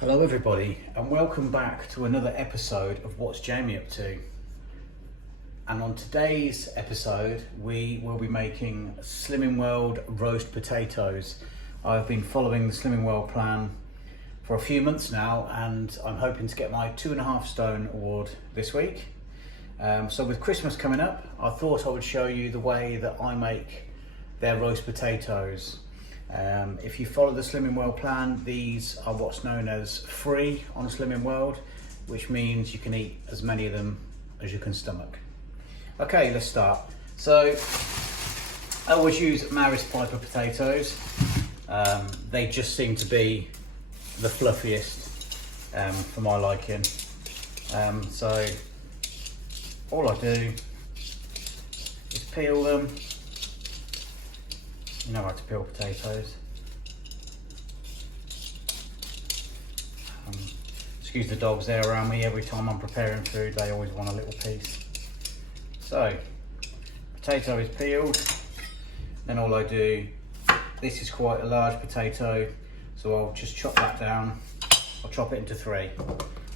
Hello everybody and welcome back to another episode of What's Jamie Up To. And on today's episode we will be making Slimming World roast potatoes. I've been following the Slimming World plan for a few months now and I'm hoping to get my 2.5 stone award this week. So with Christmas coming up, I thought I would show you the way that I make their roast potatoes. If you follow the Slimming World plan, these are what's known as free on Slimming World, which means you can eat as many of them as you can stomach. Okay, let's start. So I always use Maris Piper potatoes. They just seem to be the fluffiest for my liking. So all I do is peel them. You know how to peel potatoes. Excuse the dogs, there around me. Every time I'm preparing food, they always want a little piece. So, potato is peeled. Then all I do, this is quite a large potato, so I'll just chop that down. I'll chop it into 3.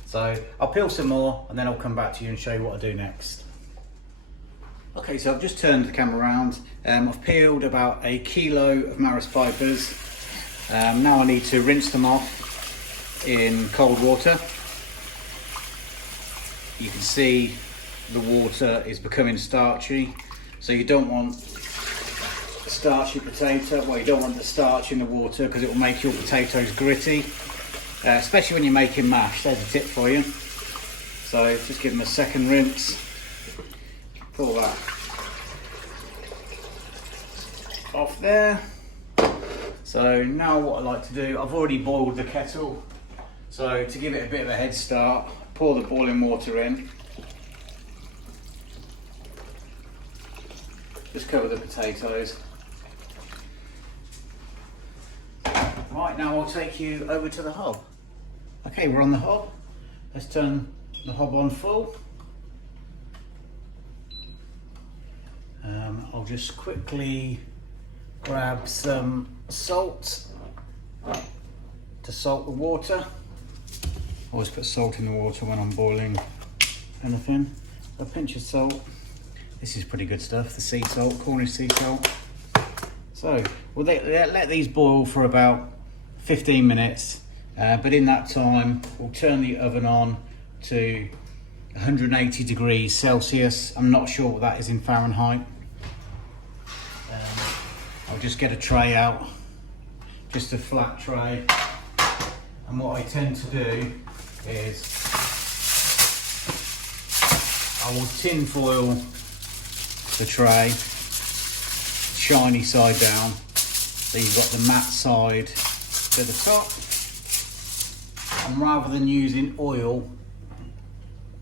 So I'll peel some more and then I'll come back to you and show you what I do next. Okay, so I've just turned the camera around. I've peeled about 1 kilo of Maris Pipers. Now I need to rinse them off in cold water. You can see the water is becoming starchy. So you don't want a starchy potato. Well, you don't want the starch in the water because it will make your potatoes gritty. Especially when you're making mash. There's a tip for you. So just give them a second rinse. Pull that off there. So now what I like to do, I've already boiled the kettle, so to give it a bit of a head start, pour the boiling water in, just cover the potatoes. Right, now I'll take you over to the hob. Okay, we're on the hob. Let's turn the hob on full. I'll just quickly grab some salt to salt the water. Always put salt in the water when I'm boiling anything. A pinch of salt. This is pretty good stuff, the sea salt, Cornish sea salt. So we'll let these boil for about 15 minutes, but in that time we'll turn the oven on to 180 degrees Celsius. I'm not sure what that is in Fahrenheit. I'll just get a tray out, just a flat tray, and what I tend to do is I will tin foil the tray, shiny side down, so you've got the matte side to the top, and rather than using oil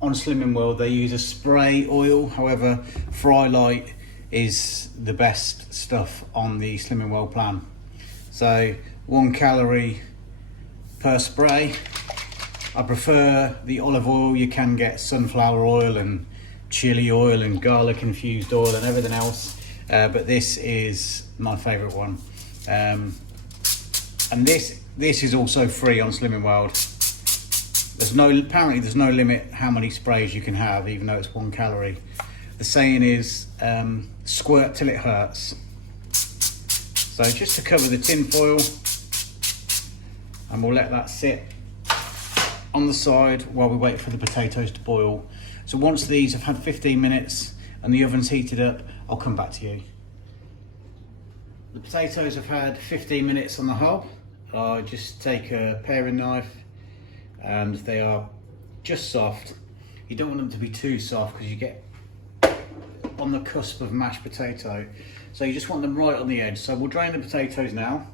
on Slimming World, they use a spray oil. However, Frylight is the best stuff on the Slimming World plan. So 1 calorie per spray. I prefer the olive oil. You can get sunflower oil and chili oil and garlic infused oil and everything else, but this is my favorite one. And this is also free on Slimming World. Apparently there's no limit how many sprays you can have, even though it's 1 calorie. The saying is, squirt till it hurts. So just to cover the tin foil, and we'll let that sit on the side while we wait for the potatoes to boil. So once these have had 15 minutes and the oven's heated up, I'll come back to you. The potatoes have had 15 minutes on the hob. I just take a paring knife and they are just soft. You don't want them to be too soft because you get on the cusp of mashed potato, so you just want them right on the edge. So we'll drain the potatoes now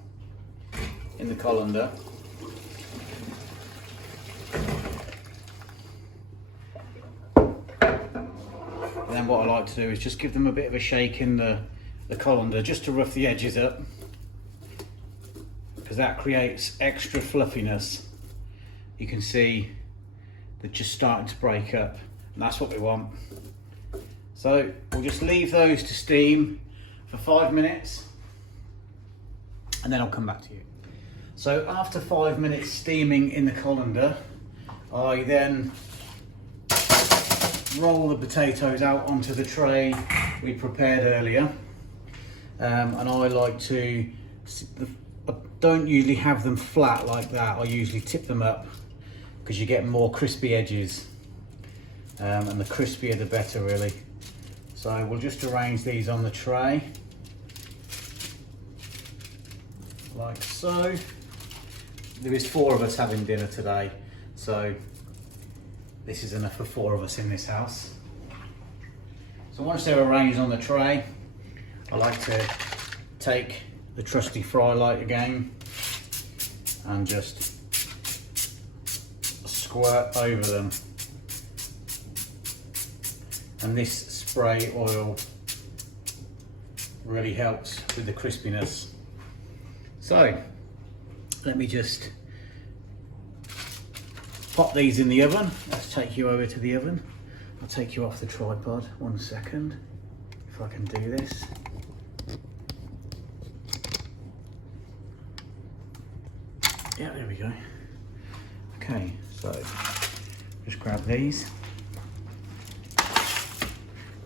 in the colander. And then what I like to do is just give them a bit of a shake in the colander just to rough the edges up, because that creates extra fluffiness. You can see they're just starting to break up, and that's what we want. So we'll just leave those to steam for 5 minutes and then I'll come back to you. So after 5 minutes steaming in the colander, I then roll the potatoes out onto the tray we prepared earlier. And I like to, I don't usually have them flat like that. I usually tip them up because you get more crispy edges. And the crispier the better, really. So we'll just arrange these on the tray, like so. There is 4 of us having dinner today, so this is enough for 4 of us in this house. So once they're arranged on the tray, I like to take the trusty fry light again and just squirt over them. And this spray oil really helps with the crispiness. So let me just pop these in the oven. Let's take you over to the oven. I'll take you off the tripod 1 second, if I can do this. Yeah, there we go. Okay, so just grab these.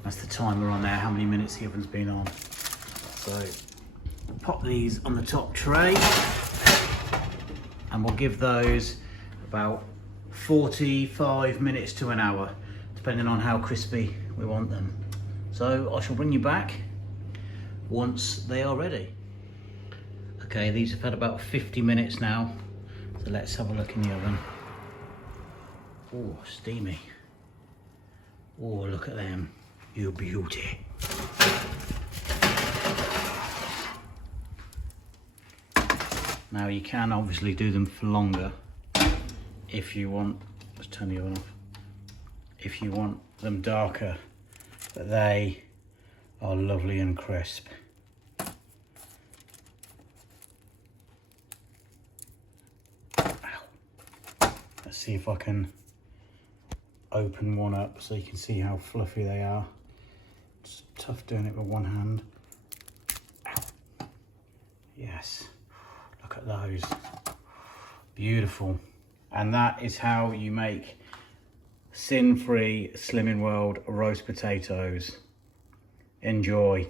That's the timer on there, how many minutes the oven's been on. So pop these on the top tray and we'll give those about 45 minutes to an hour, depending on how crispy we want them. So I shall bring you back once they are ready. Okay, these have had about 50 minutes now, so let's have a look in the oven. Oh, steamy. Oh, look at them. You beauty. Now you can obviously do them for longer if you want. Let's turn the oven off. If you want them darker, but they are lovely and crisp. Ow. Let's see if I can open one up so you can see how fluffy they are. It's tough doing it with one hand. Ow. Yes, look at those, beautiful. And that is how you make sin-free Slimming World roast potatoes. Enjoy.